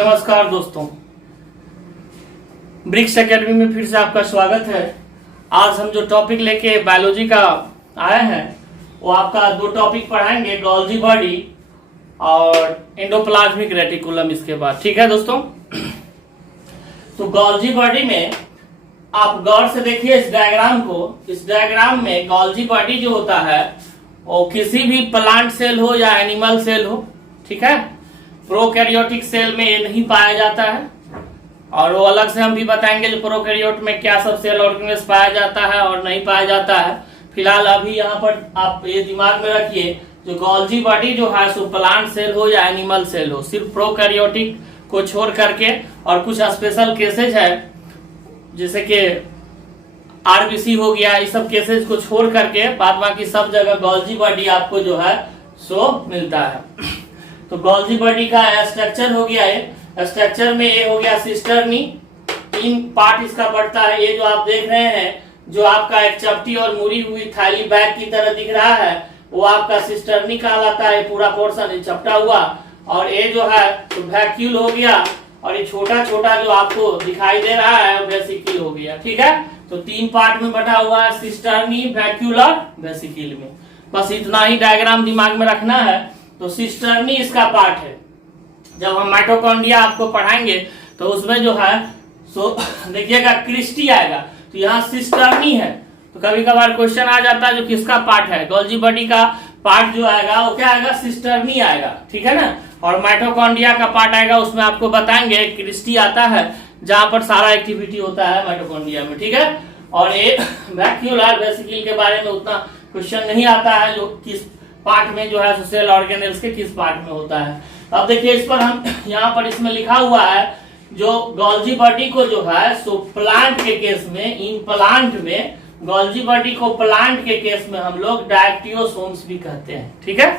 नमस्कार दोस्तों, BRICS academy में फिर से आपका स्वागत है। आज हम जो टॉपिक लेके बायोलॉजी का आए हैं वो आपका दो टॉपिक पढ़ाएंगे, गोल्जी बॉडी और एंडोप्लाज्मिक रेटिकुलम। इसके बाद ठीक है दोस्तों। तो गोल्जी बॉडी में आप गौर से देखिए इस डायग्राम को। इस डायग्राम में गोल्जी बॉडी जो होता है वो किसी भी प्लांट सेल हो या एनिमल सेल हो, ठीक है, प्रोकैरियोटिक सेल में ये नहीं पाया जाता है। और वो अलग से हम भी बताएंगे जो प्रोकैरियोट में क्या सब सेल ऑर्गेनेल्स पाया जाता है और नहीं पाया जाता है। फिलहाल अभी यहाँ पर आप ये दिमाग में रखिए, जो गोल्जी बॉडी जो है सो प्लांट सेल हो या एनिमल सेल हो, सिर्फ प्रोकैरियोटिक को छोड़ करके, और कुछ स्पेशल केसेज है जैसे कि आरबीसी हो गया, इस सब केसेज को छोड़ करके बाद बाकी सब जगह गोल्जी बॉडी आपको जो है सो मिलता है। तो गोल्जी बॉडी का स्ट्रक्चर हो गया है। स्ट्रक्चर में ये हो गया सिस्टर्नी, तीन पार्ट इसका बढ़ता है। ये जो आप देख रहे हैं, जो आपका एक चपटी और मुड़ी हुई थैली बैग की तरह दिख रहा है, वो आपका सिस्टर्नी कहलाता है। पूरा पोर्शन चपटा हुआ, और ये जो है तो वैक्यूल हो गया, और ये छोटा छोटा जो आपको दिखाई दे रहा है वेसिकल हो गया। ठीक है, तो तीन पार्ट में बटा हुआ है, सिस्टर्नी, वैक्यूल और वेसिकल में। बस इतना ही डायग्राम दिमाग में रखना है। तो सिस्टर्नी इसका पार्ट है। जब हम माइटोकॉन्ड्रिया आपको पढ़ाएंगे तो उसमें जो है सो देखिएगा क्रिस्टी आएगा, तो यहाँ सिस्टर्नी है। तो कभी कभार क्वेश्चन आ जाता है जो किसका पार्ट है, गोल्जी बॉडी का पार्ट जो आएगा वो क्या आएगा, सिस्टर्नी आएगा, ठीक है ना। और माइटोकॉन्ड्रिया का पार्ट आएगा, उसमें आपको बताएंगे क्रिस्टी आता है, जहां पर सारा एक्टिविटी होता है माइटोकॉन्ड्रिया में, ठीक है। और ये वैक्यूल और वेसिकल के बारे में उतना क्वेश्चन नहीं आता है, जो किस पार्ट में जो है सेल ऑर्गेनेल्स के किस पार्ट में होता है। अब देखिए इस पर हम यहाँ पर इसमें लिखा हुआ है, जो गोल्जी बॉडी को जो है सो प्लांट के केस में, इन प्लांट में गोल्जी बॉडी को प्लांट के केस में हम लोग डायक्टियोसोम्स भी कहते हैं, ठीक है।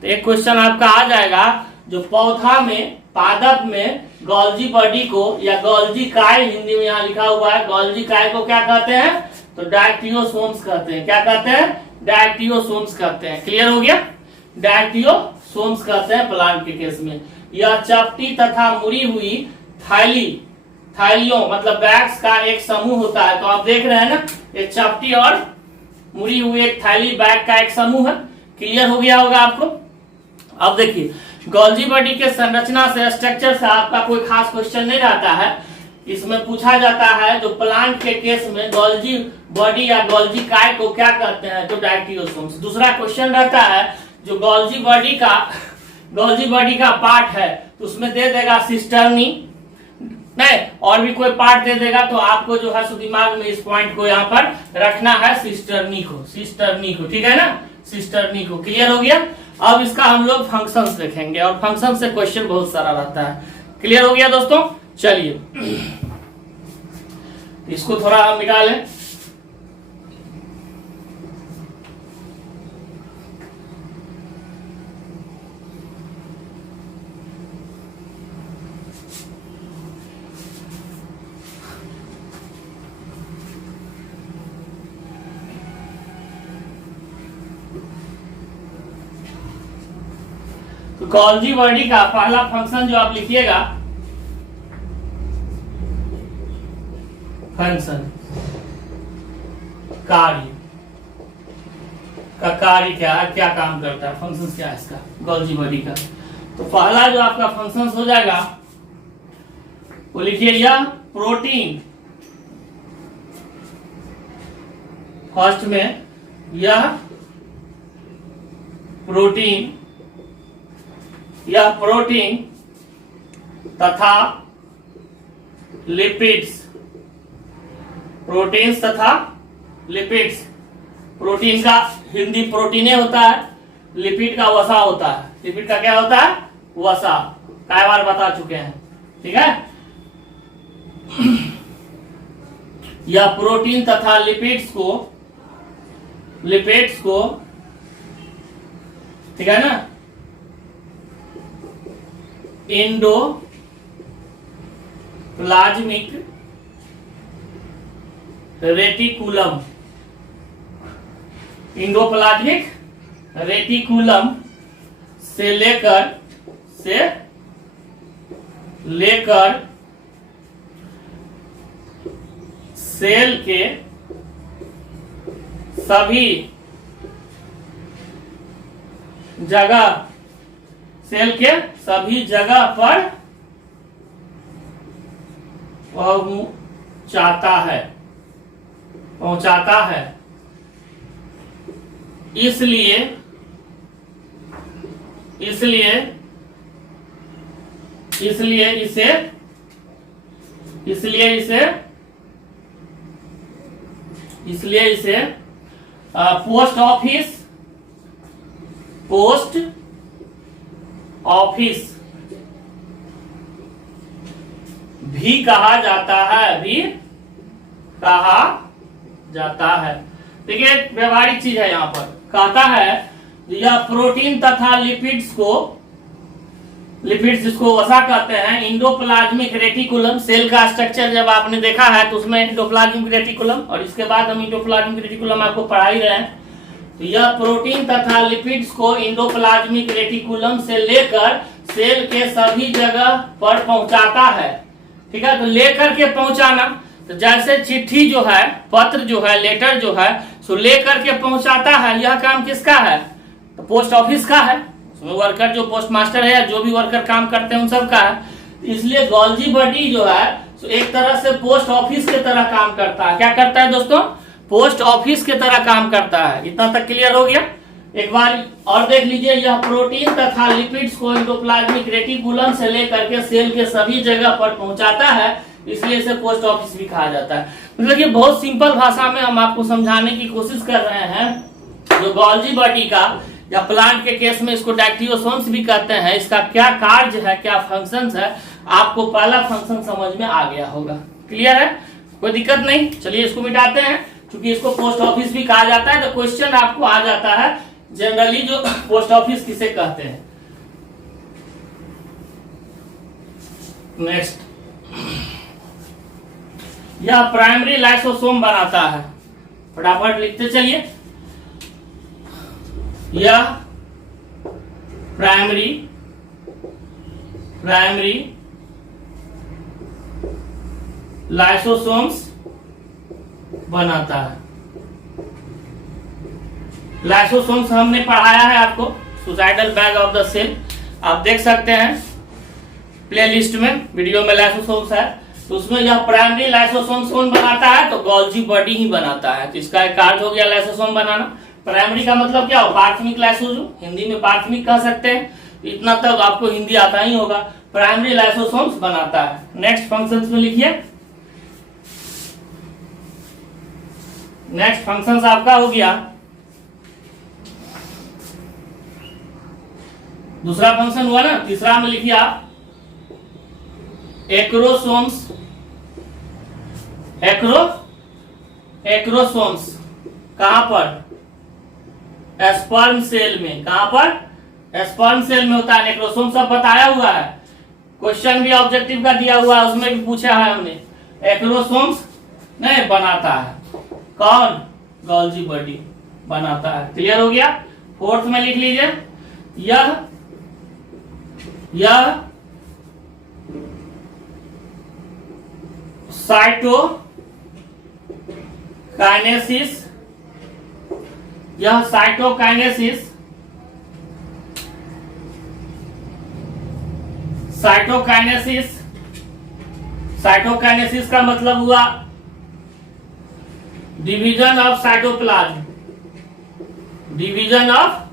तो एक क्वेश्चन आपका आ जाएगा, जो पौधा में, पादप में गोल्जी बॉडी को या गोल्जी काय, हिंदी में यहाँ लिखा हुआ है, गोल्जी काय को क्या कहते हैं, तो डायक्टियोसोम्स कहते हैं। क्या कहते हैं, डायक्टियोसोम्स कहते हैं। क्लियर हो गया, डायक्टियोसोम्स कहते हैं प्लांट के केस में। यह चपटी तथा मुड़ी हुई थैलियों मतलब बैग्स का एक समूह होता है। तो आप देख रहे हैं ना, एक चपटी और मुड़ी हुई एक थैली बैग का एक समूह है। क्लियर हो गया होगा आपको। अब देखिए गोल्जी बॉडी के संरचना से, स्ट्रक्चर से आपका कोई खास क्वेश्चन नहीं रहता है। इसमें पूछा जाता है जो प्लांट के केस में गोल्जी बॉडी या गोल्जी काय को क्या कहते हैं, तो डायक्टियोसोम्स। दूसरा क्वेश्चन रहता है जो गोल्जी बॉडी का पार्ट है, तो उसमें दे देगा सिस्टर्नी, नहीं और भी कोई पार्ट दे देगा, तो आपको जो है सो दिमाग में इस पॉइंट को यहाँ पर रखना है, सिस्टर्नी को, ठीक है ना, सिस्टर्नी को। क्लियर हो गया। अब इसका हम लोग फंक्शंस देखेंगे, और फंक्शन से क्वेश्चन बहुत सारा रहता है। क्लियर हो गया दोस्तों। चलिए इसको थोड़ा हम मिटा लें। तो गोल्जी बॉडी का पहला फंक्शन जो आप लिखिएगा, फंक्शन कार्य क्या है, क्या काम करता है, फंक्शन क्या है इसका गोल्जी बॉडी का। तो पहला जो आपका फंक्शन हो जाएगा वो लिखिए, यह प्रोटीन, फर्स्ट में यह प्रोटीन तथा लिपिड्स, प्रोटीन्स तथा लिपिड्स। प्रोटीन का हिंदी प्रोटीने होता है, लिपिड का वसा होता है। लिपिड का क्या होता है, वसा, कई बार बता चुके हैं, ठीक है। यह प्रोटीन तथा लिपिड्स को ठीक है ना, एंडोप्लाज्मिक रेटिकुलम से लेकर लेकर सेल के सभी जगह पर पहुंचाता है। इसलिए इसे पोस्ट ऑफिस भी कहा जाता है। देखिए एक व्यवहारिक चीज है यहाँ पर, कहता है यह प्रोटीन तथा लिपिड्स जिसको वसा कहते हैं, इंडोप्लाज्मिक रेटिकुलम, सेल का स्ट्रक्चर जब आपने देखा है तो उसमें इंडोप्लाज्मिक रेटिकुलम, और इसके बाद हम इंडोप्लाज्मिक रेटिकुलम आपको पढ़ा ही रहे हैं। तो यह प्रोटीन तथा लिपिड्स को इंडोप्लाज्मिक रेटिकुलम से लेकर सेल के सभी जगह पर पहुंचाता है। ठीक है, तो लेकर के पहुंचाना, तो जैसे चिट्ठी जो है, पत्र जो है, लेटर जो है, सो लेकर के पहुंचाता है, यह काम किसका है? तो पोस्ट ऑफिस का है। उसमें वर्कर जो पोस्ट मास्टर है या जो भी वर्कर काम करते हैं उन सब का है। इसलिए गोल्जी बॉडी जो है सो एक तरह से पोस्ट ऑफिस के तरह काम करता है। क्या करता है दोस्तों? पोस्ट ऑफिस के तरह काम करता है। इतना तक क्लियर हो गया? एक बार और देख लीजिए, यह प्रोटीन तथा लिपिड्स को इंडोप्लाज्मिक रेटिकुलम से लेकर के सेल के सभी जगह पर पहुंचाता है, इसलिए इसे पोस्ट ऑफिस भी कहा जाता है। मतलब ये बहुत सिंपल भाषा में हम आपको समझाने की कोशिश कर रहे हैं। जो गोल्जी बॉडी का या प्लांट के केस में इसको डायक्टियोसोम्स भी कहते हैं, इसका क्या कार्य है, क्या फंक्शंस है, आपको पहला फंक्शन समझ में आ गया होगा। क्लियर है? कोई दिक्कत नहीं। चलिए इसको मिटाते हैं, क्योंकि इसको पोस्ट ऑफिस भी कहा जाता है। तो क्वेश्चन आपको आ जाता है जनरली जो पोस्ट ऑफिस किसे कहते हैं। नेक्स्ट, यह प्राइमरी लाइसोसोम बनाता है। फटाफट लिखते चलिए। यह प्राइमरी लाइसोसोम्स बनाता है। लाइसोसोम्स हमने पढ़ाया है आपको, suicidal bag of the cell, आप देख सकते हैं प्लेलिस्ट में, वीडियो में लाइसोसोम्स है। तो उसमें यह प्राइमरी लाइसोसोम्स कौन बनाता है? तो गोल्जी बॉडी ही बनाता है। तो इसका एक कार्य हो गया लाइसोसोम बनाना। प्राइमरी का मतलब क्या हो? प्राथमिक लाइसोसोम, हिंदी में प्राथमिक कह सकते हैं। इतना तक आपको हिंदी आता ही होगा। प्राइमरी लाइसोसोम्स बनाता है। नेक्स्ट फंक्शंस में लिखिए। नेक्स्ट फंक्शंस आपका हो गया, दूसरा फंक्शन हुआ ना, तीसरा में लिखिए आप एक्रोसोम्स। एक्रोसोम्स कहां पर? स्पर्म सेल में। कहां पर? स्पर्म सेल में होता है एक्रोसोम। सब बताया हुआ है, क्वेश्चन भी ऑब्जेक्टिव का दिया हुआ है, उसमें भी पूछा है हमने। एक्रोसोम्स नहीं बनाता है कौन? गोल्जी बॉडी बनाता है। क्लियर हो गया? फोर्थ में लिख लीजिए, यह साइटोकाइनेसिस का मतलब हुआ division of cytoplasm. Division of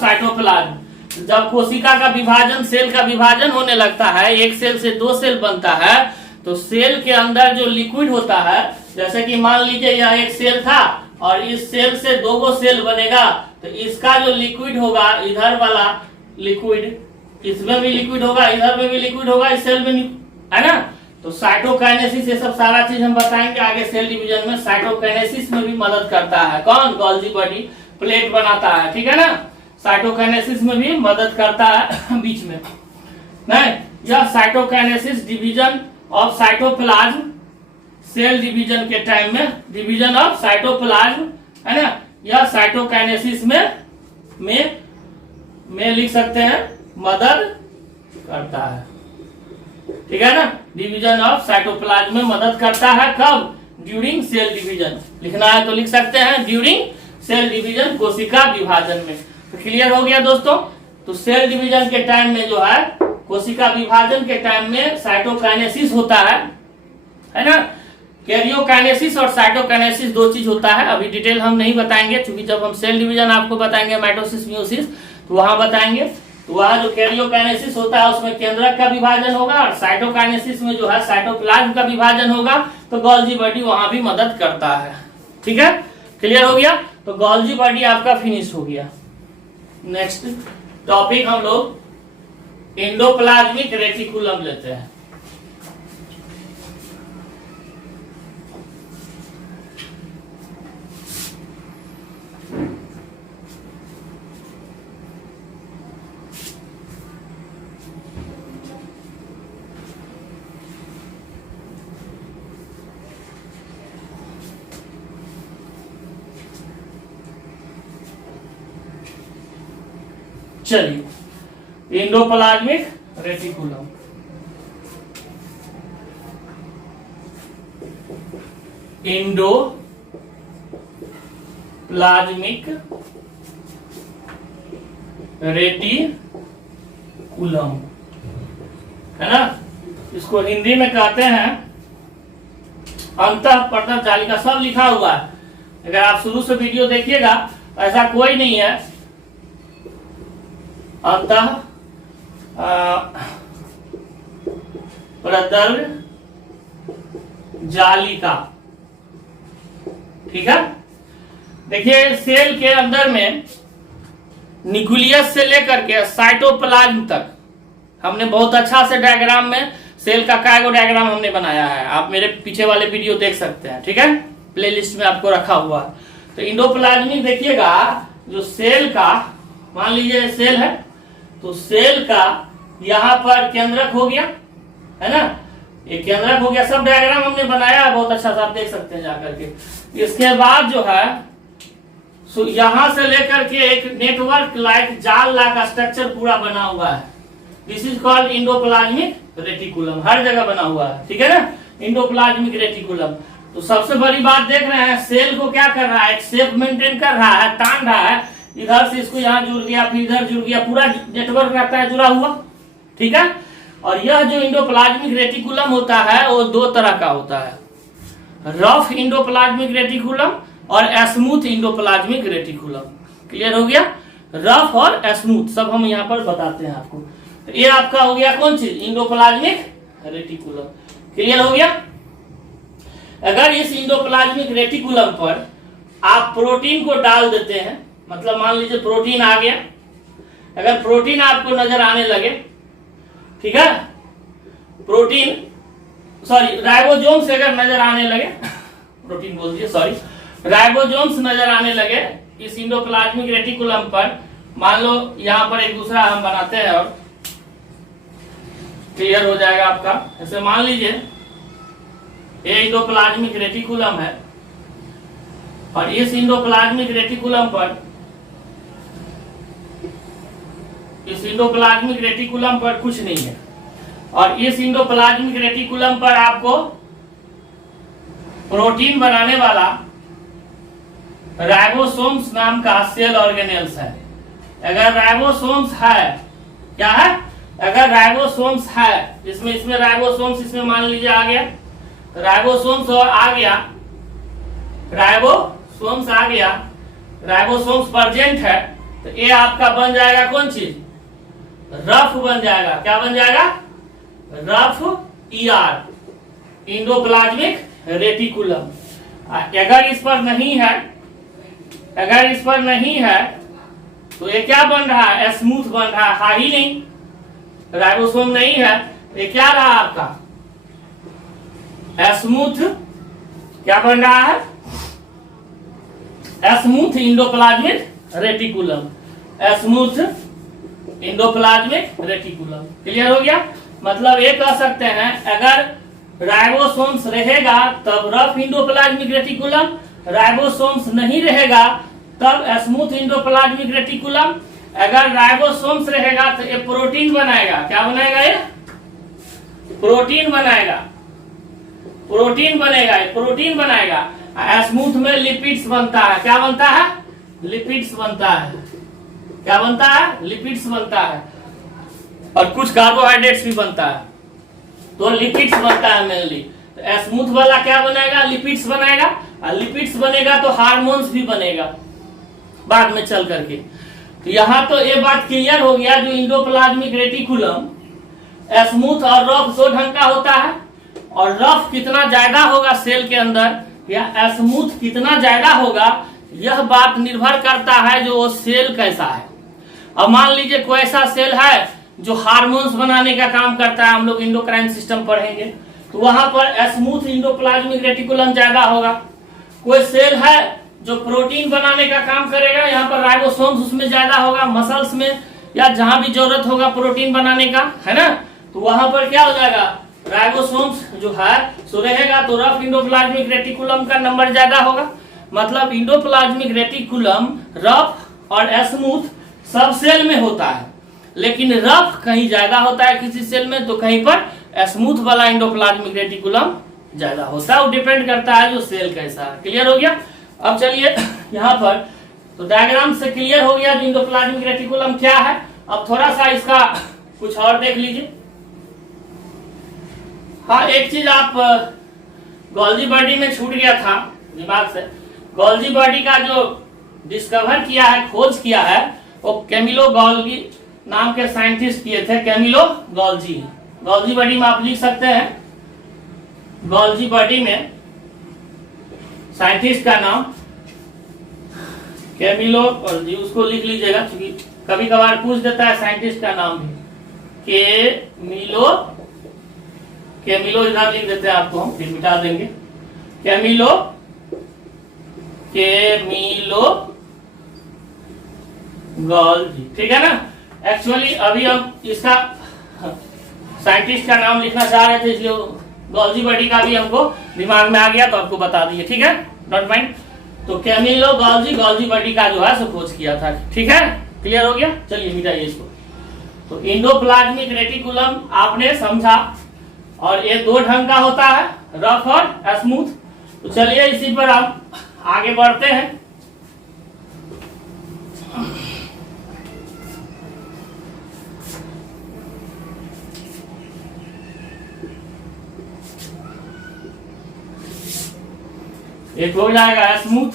cytoplasm. जब कोशिका का विभाजन, सेल का विभाजन होने लगता है, एक सेल से दो सेल बनता है, तो सेल के अंदर जो लिक्विड होता है, जैसे कि मान लीजिए यह एक सेल था और इस सेल से दो गो सेल बनेगा, तो इसका जो लिक्विड होगा, इधर वाला लिक्विड, इसमें भी लिक्विड होगा, इधर में भी लिक्विड होगा, इस सेल में, है ना। तो साइटोकाइनेसिस, ये सब सारा चीज हम बताएंगे आगे। सेल डिवीजन में साइटोकाइनेसिस में भी मदद करता है कौन? गोल्जी बॉडी प्लेट बनाता है, ठीक है ना। साइटोकाइनेसिस में भी मदद करता है बीच में। नहीं, यह cytokinesis division of cytoplasm, cell division के टाइम में डिवीजन ऑफ साइटोप्लाज्म, है ना, या साइटोकाइनेसिस में लिख सकते हैं मदद करता है। ठीक है ना, डिवीजन ऑफ साइटोप्लाज्म में मदद करता है। कब? During cell division. लिखना है तो लिख सकते हैं ड्यूरिंग सेल डिवीजन, कोशिका विभाजन में। तो क्लियर हो गया दोस्तों। तो सेल डिवीजन के टाइम में जो है, कोशिका विभाजन के टाइम में साइटोकाइनेसिस होता है ना। कैरियोकाइनेसिस और साइटोकाइनेसिस दो चीज होता है। अभी डिटेल हम नहीं बताएंगे, क्योंकि जब हम सेल डिवीजन आपको बताएंगे माइटोसिस म्यूसिस तो वहां बताएंगे। तो वह जो कैरियोकाइनेसिस होता है उसमें केंद्रक का विभाजन होगा, और साइटोकाइनेसिस में जो है साइटोप्लाज्म का विभाजन होगा। तो गोल्जी बॉडी वहां भी मदद करता है। ठीक है, क्लियर हो गया। तो गोल्जी बॉडी आपका फिनिश हो गया। नेक्स्ट टॉपिक हम लोग एंडोप्लाज्मिक रेटिकुलम लेते हैं। चलिए, एंडोप्लाज्मिक रेटिकुलम। एंडोप्लाज्मिक रेटिकुलम है ना, इसको हिंदी में कहते हैं अंतःपटल जालिका। सब लिखा हुआ है, अगर आप शुरू से वीडियो देखिएगा ऐसा कोई नहीं है। अंतः प्रतल जालिका। ठीक है, देखिए सेल के अंदर में न्यूक्लियस से लेकर के साइटोप्लाज्म तक हमने बहुत अच्छा से डायग्राम में सेल का काइगो डायग्राम हमने बनाया है। आप मेरे पीछे वाले वीडियो देख सकते हैं। ठीक है, प्लेलिस्ट में आपको रखा हुआ है। तो एंडोप्लाज्मिक देखिएगा, जो सेल का, मान लीजिए सेल है, तो सेल का यहां पर केंद्रक हो गया, है ना, ये केंद्रक हो गया। सब डायग्राम हमने बनाया है बहुत अच्छा सा, आप देख सकते हैं जाकर के। इसके बाद जो है यहां से लेकर के एक नेटवर्क लाइक जाल लाइक स्ट्रक्चर पूरा बना हुआ है। This is called endoplasmic reticulum. हर जगह बना हुआ है। ठीक है ना, एंडोप्लाज्मिक रेटिकुलम। तो सबसे बड़ी बात देख रहे हैं, सेल को क्या कर रहा है, एक शेप मेंटेन कर रहा है, तान रहा है। इधर से इसको यहाँ जुड़ गया, फिर इधर जुड़ गया, पूरा नेटवर्क रहता है जुड़ा हुआ। ठीक है, और यह जो एंडोप्लाज्मिक रेटिकुलम होता है वो दो तरह का होता है, रफ एंडोप्लाज्मिक रेटिकुलम और स्मूथ एंडोप्लाज्मिक रेटिकुलम। क्लियर हो गया, रफ और स्मूथ सब हम यहाँ पर बताते हैं आपको। तो ये आपका हो गया कौन चीज, एंडोप्लाज्मिक रेटिकुलम। क्लियर हो गया। अगर इस एंडोप्लाज्मिक रेटिकुलम पर आप प्रोटीन को डाल देते हैं, मतलब मान लीजिए प्रोटीन आ गया, अगर प्रोटीन आपको नजर आने लगे, ठीक है, प्रोटीन सॉरी राइबोसोम्स अगर नजर आने लगे, प्रोटीन बोल दिए सॉरी, राइबोसोम्स नजर आने लगे इस एंडोप्लाज्मिक रेटिकुलम पर, मान लो यहां पर एक दूसरा हम बनाते हैं और क्लियर हो जाएगा आपका। ऐसे मान लीजिए ये एंडोप्लाज्मिक रेटिकुलम है और इस एंडोप्लाज्मिक रेटिकुलम पर, इस एंडोप्लाज्मिक रेटिकुलम पर कुछ नहीं है, और इस एंडोप्लाज्मिक रेटिकुलम पर आपको प्रोटीन बनाने वाला राइबोसोम्स नाम का सेल ऑर्गेनेल्स है। अगर राइबोसोम्स है, क्या है, अगर राइबोसोम्स है, इसमें राइबोसोम्स, इसमें मान लीजिए आ गया राइबोसोम्स, और आ गया राइबोसोम्स, आ गया राइबोसोम्स प्रेजेंट है, तो ये आपका बन जाएगा कौन चीज, रफ बन जाएगा। क्या बन जाएगा, रफ ईआर, एंडोप्लाज्मिक रेटिकुलम। अगर इस पर नहीं है, अगर इस पर नहीं है तो ये क्या बन रहा है, स्मूथ बन रहा है। हा ही नहीं, राइबोसोम नहीं है, ये क्या रहा आपका, स्मूथ, क्या बन रहा है, smooth endoplasmic reticulum, smooth endoplasmic reticulum. Clear हो गया। मतलब ये कह सकते हैं अगर राइबोसोम्स रहेगा तब रफ एंडोप्लाज्मिक रेटिकुलम, राइबोसोम्स नहीं रहेगा तब स्मूथ एंडोप्लाज्मिक रेटिकुलम। अगर राइबोसोम्स रहेगा तो ये प्रोटीन बनाएगा। क्या बनाएगा? ये प्रोटीन बनाएगा, प्रोटीन बनेगा, ये प्रोटीन बनाएगा। स्मूथ में लिपिड्स बनता है। क्या बनता है? लिपिड्स बनता है। क्या बनता है? लिपिड्स बनता है। और कुछ कार्बोहाइड्रेट्स भी बनता है, तो लिपिड्स बनता है मेनली। तो स्मूथ वाला क्या बनाएगा? लिपिड्स बनाएगा। और लिपिड्स बनेगा तो हार्मोन्स भी बनेगा बाद में चल करके। तो यहाँ तो ये बात क्लियर हो गया, जो एंडोप्लाज्मिक रेटिकुलम स्मूथ और रफ दो ढंग का होता है। और रफ कितना ज्यादा होगा सेल के अंदर या स्मूथ कितना ज्यादा होगा, यह बात निर्भर करता है जो वो सेल कैसा है। अब मान लीजिए कोई ऐसा सेल है जो हार्मोन्स बनाने का काम करता है, हम लोग एंडोक्राइन सिस्टम पढ़ेंगे, तो वहां पर स्मूथ एंडोप्लाज्मिक रेटिकुलम ज्यादा होगा। कोई सेल है जो प्रोटीन बनाने का काम करेगा, यहाँ पर राइबोसोम्स उसमें ज्यादा होगा, मसल्स में या जहां भी जरूरत होगा प्रोटीन बनाने का, है ना, तो वहां पर क्या हो जाएगा? राइबोसोम्स जो है सो रहेगा, तो रफ एंडोप्लाज्मिक रेटिकुलम का नंबर ज्यादा होगा। मतलब एंडोप्लाज्मिक रेटिकुलम रफ और स्मूथ सब सेल में होता है, लेकिन रफ कहीं ज्यादा होता है किसी सेल में, तो कहीं पर स्मूथ वाला एंडोप्लाज्मिक रेटिकुलम ज्यादा होता है। वो डिपेंड करता है जो सेल कैसा है। क्लियर हो गया? अब चलिए यहाँ पर तो डायग्राम से क्लियर हो गया जो एंडोप्लाज्मिक रेटिकुलम क्या है। अब थोड़ा सा इसका कुछ और देख लीजिए। हाँ, एक चीज आप गोल्जी बॉडी में छूट गया था दिमाग से। गोल्जी बॉडी का जो डिस्कवर किया है, खोज किया है, वो कैमिलो गोल्गी नाम के साइंटिस्ट किए थे। कैमिलो गोल्जी, गोल्जी बॉडी में आप लिख सकते हैं, गोल्जी बॉडी में साइंटिस्ट का नाम कैमिलो गोल्जी, उसको लिख लीजिएगा क्योंकि कभी कभार पूछ देता है साइंटिस्ट का नाम भी। कैमिलो इधर लिख देते हैं, आपको हम फिर मिटा देंगे। कैमिलो गोल्जी, ठीक है ना। एक्चुअली अभी हम इसका साइंटिस्ट का नाम लिखना चाह रहे थे, इसलिए गोल्जी बॉडी का भी हमको दिमाग में आ गया, तो आपको बता दिए, ठीक है, डोंट माइंड। तो कैमिलो गोल्जी गोल्जी बॉडी का जो है सो खोज किया था, ठीक है, क्लियर हो गया। चलिए मिटाइए इसको। तो एंडोप्लाज्मिक रेटिकुलम आपने समझा, और ये दो ढंग का होता है, रफ और स्मूथ। तो चलिए इसी पर हम आगे बढ़ते हैं। एक हो जाएगा स्मूथ,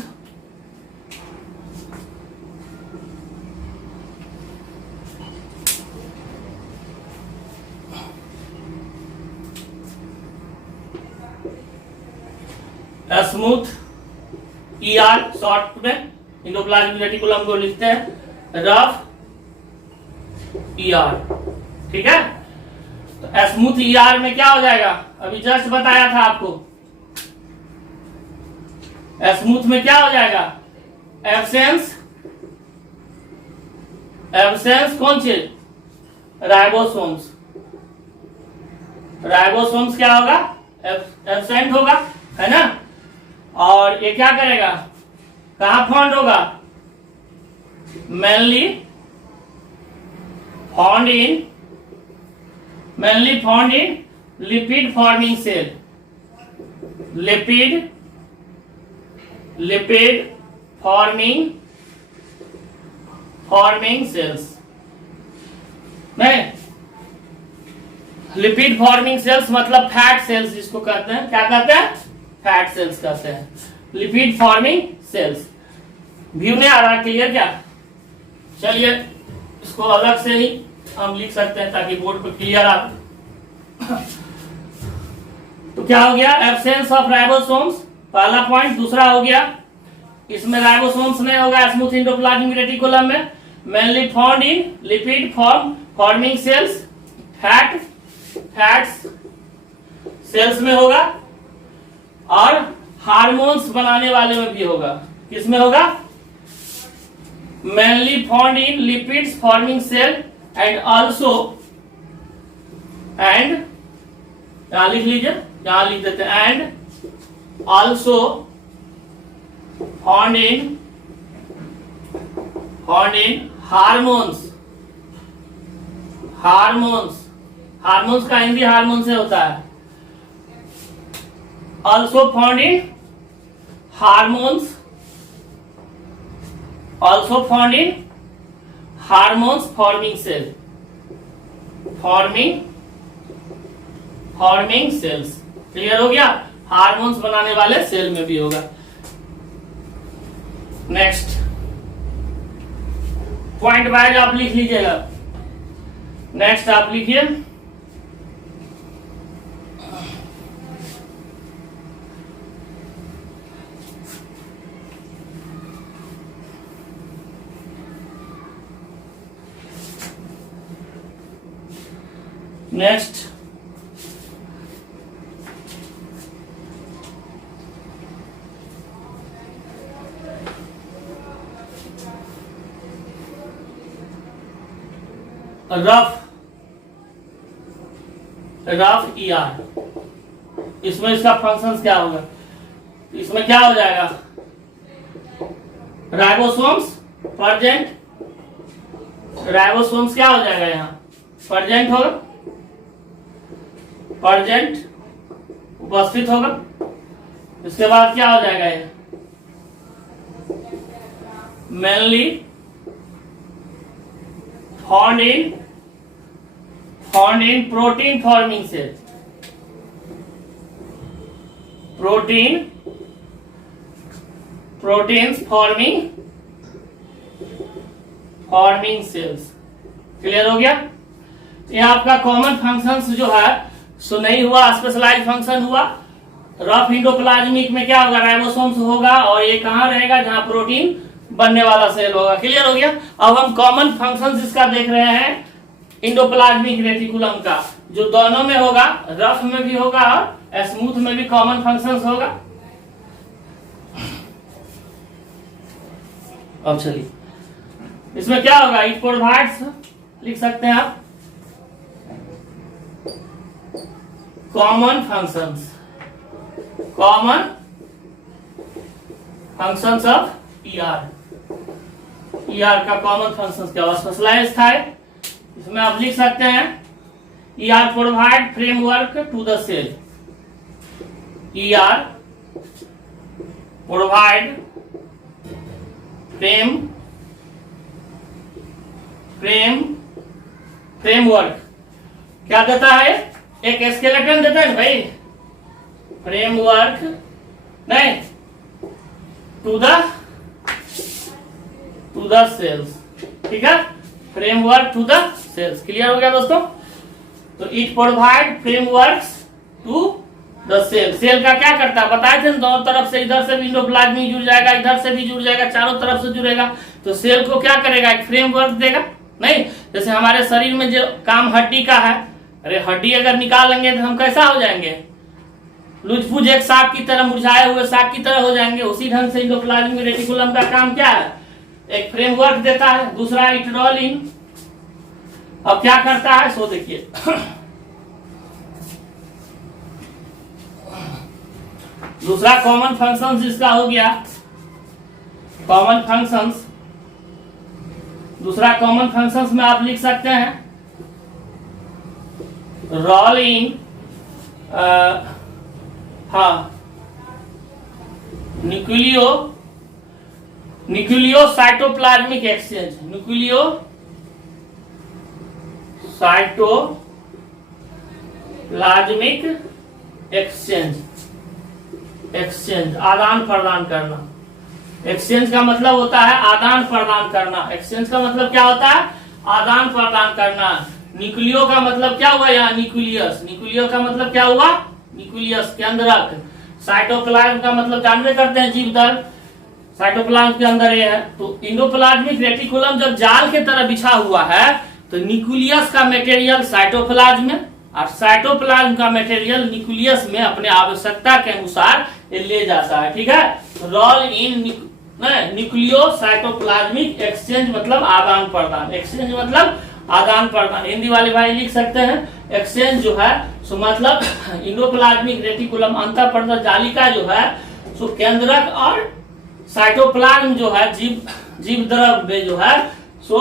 स्मूथ ER शॉर्ट में एंडोप्लाज्मिक रेटिकुलम को लिखते हैं, रफ ER, ठीक है। तो स्मूथ ER में क्या हो जाएगा? अभी जस्ट बताया था आपको, स्मूथ में क्या हो जाएगा? एब्सेंस कौन चीज? राइबोसोम्स। राइबोसोम्स क्या होगा? एब्सेंट होगा, है ना। और ये क्या करेगा? कहां फाउंड होगा? Mainly found in lipid forming cell. Lipid forming cells नहीं, लिपिड फॉर्मिंग सेल्स मतलब फैट सेल्स जिसको कहते हैं। क्या कहते हैं? फैट सेल्स कहते हैं, लिपिड फॉर्मिंग सेल्स। व्यू में आ रहा, क्लियर क्या? चलिए इसको अलग से ही हम लिख सकते हैं ताकि बोर्ड पर क्लियर आ। तो क्या हो गया? एब्सेंस ऑफ राइबोसोम्स, पहला पॉइंट। दूसरा हो गया इसमें राइबोसोम्स नहीं होगा स्मूथ एंडोप्लाज्मिक रेटिकुलम में, mainly found in lipid forming cells, fats cells में होगा, और हार्मोन्स बनाने वाले में भी होगा। किस में होगा? Mainly found in lipids forming cell and also, and यहां लिख लीजिए, यहां लिख देते हैं, and also found in found in hormones. Hormones का हिंदी हार्मोन से होता है। Also found in hormones, also found in hormones forming cell, forming cells. Clear हो गया? हार्मोन्स बनाने वाले सेल में भी होगा। नेक्स्ट पॉइंट वाइज आप लिख लीजिएगा। नेक्स्ट आप लिखिए नेक्स्ट रफ ईआर। इसमें इसका फंक्शन क्या होगा? इसमें क्या हो जाएगा? राइबोसोम्स प्रेजेंट, राइबोसोम्स क्या हो जाएगा? यहाँ प्रेजेंट होगा, प्रेजेंट उपस्थित होगा। इसके बाद क्या हो जाएगा? ये mainly found in protein forming cell, proteins forming cells. Clear हो गया? ये आपका कॉमन फंक्शंस जो है सो नहीं हुआ, स्पेशलाइज फंक्शन हुआ। रफ एंडोप्लाज्मिक में क्या होगा? राइबोसोम्स होगा, और ये कहाँ रहेगा? जहां प्रोटीन बनने वाला सेल होगा। क्लियर हो गया? अब हम कॉमन फंक्शंस इसका देख रहे हैं एंडोप्लाज्मिक रेटिकुलम का, जो दोनों में होगा, रफ में भी होगा और स्मूथ में भी कॉमन फंक्शंस होगा। अब चलिए इसमें क्या होगा? इट प्रोवाइड्स, लिख सकते हैं आप, common functions of ER. ER का कॉमन फंक्शंस क्या हुआ? स्पेशलाइज्ड था। इसमें आप लिख सकते हैं ER provide framework to the cell, ER provide framework क्या देता है? एक स्केलेटन देता है भाई, फ्रेमवर्क नहीं, टू द सेल्स। ठीक है? Framework to the cells. Clear हो गया दोस्तों? तो it provide frameworks to the cell. Cell का क्या करता है? बताए थे दोनों तरफ से, इधर से भी एंडोप्लाज्मिक जुड़ जाएगा, इधर से भी जुड़ जाएगा, चारों तरफ से जुड़ेगा। तो सेल को क्या करेगा? एक फ्रेमवर्क देगा। नहीं, जैसे हमारे शरीर में जो काम हड्डी का है, अरे हड्डी अगर निकाल लेंगे तो हम कैसा हो जाएंगे? लुजफुज एक साग की तरह, मुरझाए हुए साग की तरह हो जाएंगे। उसी ढंग से एंडोप्लाज्मिक रेटिकुलम का काम क्या है? एक फ्रेमवर्क देता है। दूसरा इट रोल इन, अब क्या करता है सो देखिए दूसरा कॉमन फंक्शंस इसका हो गया, कॉमन फंक्शंस। दूसरा कॉमन फंक्शंस में आप लिख सकते हैं role in, nucleocytoplasmic exchange, nucleocytoplasmic exchange आदान प्रदान करना। एक्सचेंज का मतलब होता है आदान प्रदान करना। एक्सचेंज का मतलब क्या होता है? आदान प्रदान करना। न्यूक्लियो का मतलब क्या हुआ? यहाँ न्यूक्लियस। न्यूक्लियो का मतलब क्या हुआ? न्यूक्लियस के अंदर। साइटोप्लाज्म का मतलब जानते करते हैं जीव दल, साइटोप्लाज्म के अंदर ये है। तो एंडोप्लाज्मिक रेटिकुलम जब जाल के तरह बिछा हुआ है तो न्यूक्लियस का मटेरियल साइटोप्लाज्म में और साइटोप्लाज्म का मटेरियल न्यूक्लियस में अपने आवश्यकता के अनुसार ये ले जाता है। ठीक है? Role in nucleocytoplasmic exchange मतलब आदान प्रदान। एक्सचेंज मतलब आदान प्रदान। हिंदी वाले भाई लिख सकते हैं एक्सचेंज जो है सो मतलब एंडोप्लाज्मिक रेटिकुलम अंतःपर्दल जालिका जो है सो केंद्रक और साइटोप्लाज्म जो है जीव जीव द्रव्य जो है सो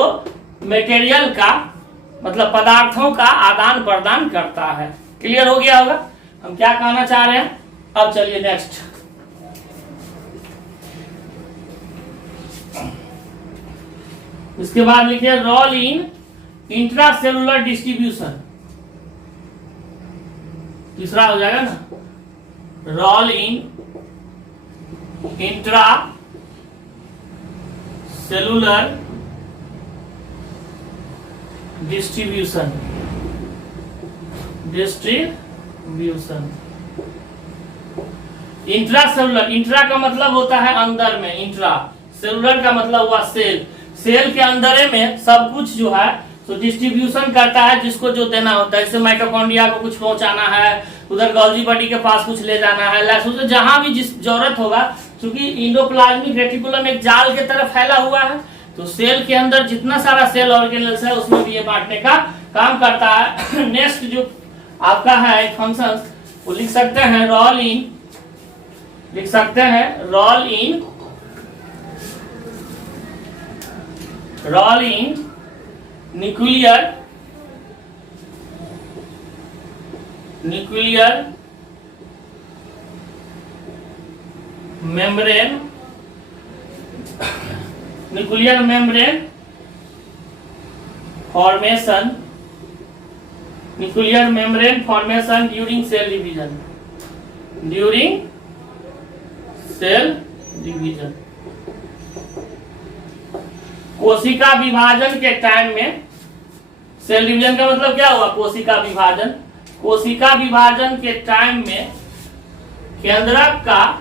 मटेरियल का मतलब पदार्थों का आदान प्रदान करता है। क्लियर हो गया होगा हम क्या कहना चाह रहे हैं। अब चलिए नेक्स्ट, इसके बाद लिखिए रोल इन इंट्रासेलुलर डिस्ट्रीब्यूशन। तीसरा हो जाएगा ना, role in intracellular distribution. Intracellular, intra का मतलब होता है अंदर में, इंट्रा सेलुलर का मतलब हुआ सेल। सेल के अंदर में सब कुछ जो है तो डिस्ट्रीब्यूशन करता है जिसको जो देना होता है। जैसे माइटोकॉन्ड्रिया को कुछ पहुंचाना है, उधर गोल्जी बॉडी के पास कुछ ले जाना है, लाइसोसोम जहां भी जिस जरूरत होगा। क्योंकि इंडोप्लाज्मिक रेटिकुलम एक जाल की तरह फैला हुआ है, तो सेल के अंदर जितना सारा सेल ऑर्गेनेल्स है उसमें भी ये बांटने का काम करता है। नेक्स्ट जो आपका है एक फंक्शन वो लिख सकते हैं रोल इन, लिख सकते हैं role in nuclear membrane formation during cell division. कोशिका विभाजन के टाइम में, सेल डिवीजन का मतलब क्या हुआ, कोशिका विभाजन। कोशिका विभाजन के टाइम में केंद्रक का,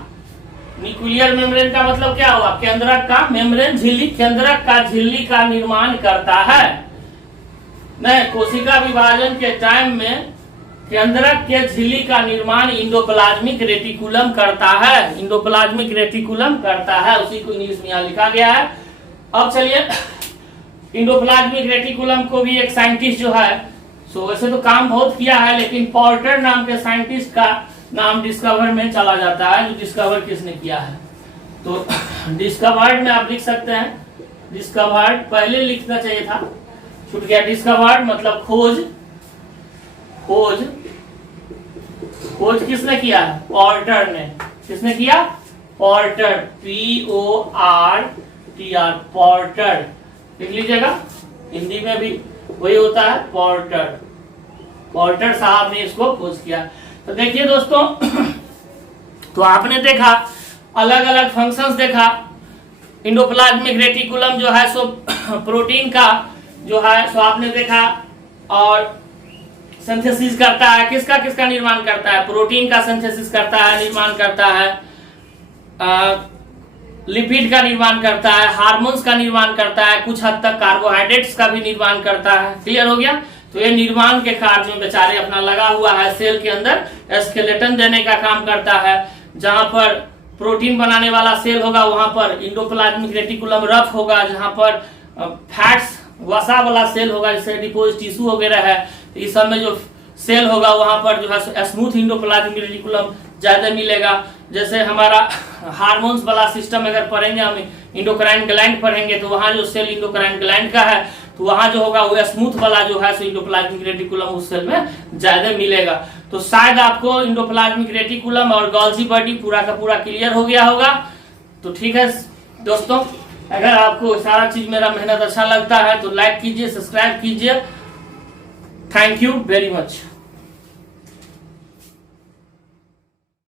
न्यूक्लियर मेम्ब्रेन का मतलब क्या हुआ, केंद्रक का मेम्ब्रेन झिल्ली, केंद्रक का झिल्ली का निर्माण करता है। नहीं, कोशिका विभाजन के टाइम में केंद्रक के झिल्ली का निर्माण इंडोप्लाज्मिक रेटिकुलम करता है, इंडोप्लाज्मिक रेटिकुलम करता है, उसी को इंग्लिश में यहाँ लिखा गया है। अब चलिए इंडोप्लाज्मिक रेटिकुलम को भी एक साइंटिस्ट जो है सो वैसे तो काम बहुत किया है, लेकिन पोर्टर नाम के साइंटिस्ट का नाम डिस्कवर में चला जाता है, जो डिस्कवर किसने किया है। तो डिस्कवर्ड में आप लिख सकते हैं, डिस्कवर्ड पहले लिखना चाहिए था, छूट गया। डिस्कवर्ड मतलब खोज, खोज खोज किसने किया है, पोर्टर ने। किसने किया, पोर्टर, PORTR, पोर्टर लिख लीजिएगा। हिंदी में भी वही होता है, पोर्टर। पोर्टर साहब ने इसको खोज किया। तो देखिए दोस्तों, तो आपने देखा अलग अलग फंक्शंस देखा। इंडोप्लाज्मिक रेटिकुलम जो है सो प्रोटीन का जो है सो आपने देखा, और सिंथेसिस करता है, किसका किसका निर्माण करता है, प्रोटीन का सिंथेसिस करता है, निर्माण करता है, लिपिड का निर्माण करता है, हार्मोन्स का निर्माण करता है, कुछ हद तक कार्बोहाइड्रेट्स का भी निर्माण करता है। क्लियर हो गया। तो ये निर्माण के कार्य में बेचारे अपना लगा हुआ है, सेल के अंदर स्केलेटन देने का काम करता है। जहां पर प्रोटीन बनाने वाला सेल होगा वहां पर इंडोप्लाज्मिक रेटिकुलम रफ होगा, जहां पर फैट्स वसा वाला सेल होगा जैसे डिपोज टिश्यू वगैरह है, इस सब में जो सेल होगा वहां पर जो है स्मूथ इंडोप्लाज्मिक रेटिकुलम ज्यादा मिलेगा। जैसे हमारा हार्मोन्स वाला सिस्टम अगर पढ़ेंगे हम, इंडोक्राइन ग्लैंड पढ़ेंगे, तो वहां जो सेल इंडोक्राइन ग्लैंड का है तो वहां जो होगा वो स्मूथ वाला जो है इंडोप्लाज्मिक रेटिकुलम उस सेल में ज्यादा मिलेगा। तो शायद आपको इंडोप्लाज्मिक रेटिकुलम और गोल्जी बॉडी पूरा का पूरा क्लियर हो गया होगा। तो ठीक है दोस्तों, अगर आपको सारा चीज मेरा मेहनत अच्छा लगता है तो लाइक कीजिए, सब्सक्राइब कीजिए। Thank you very much.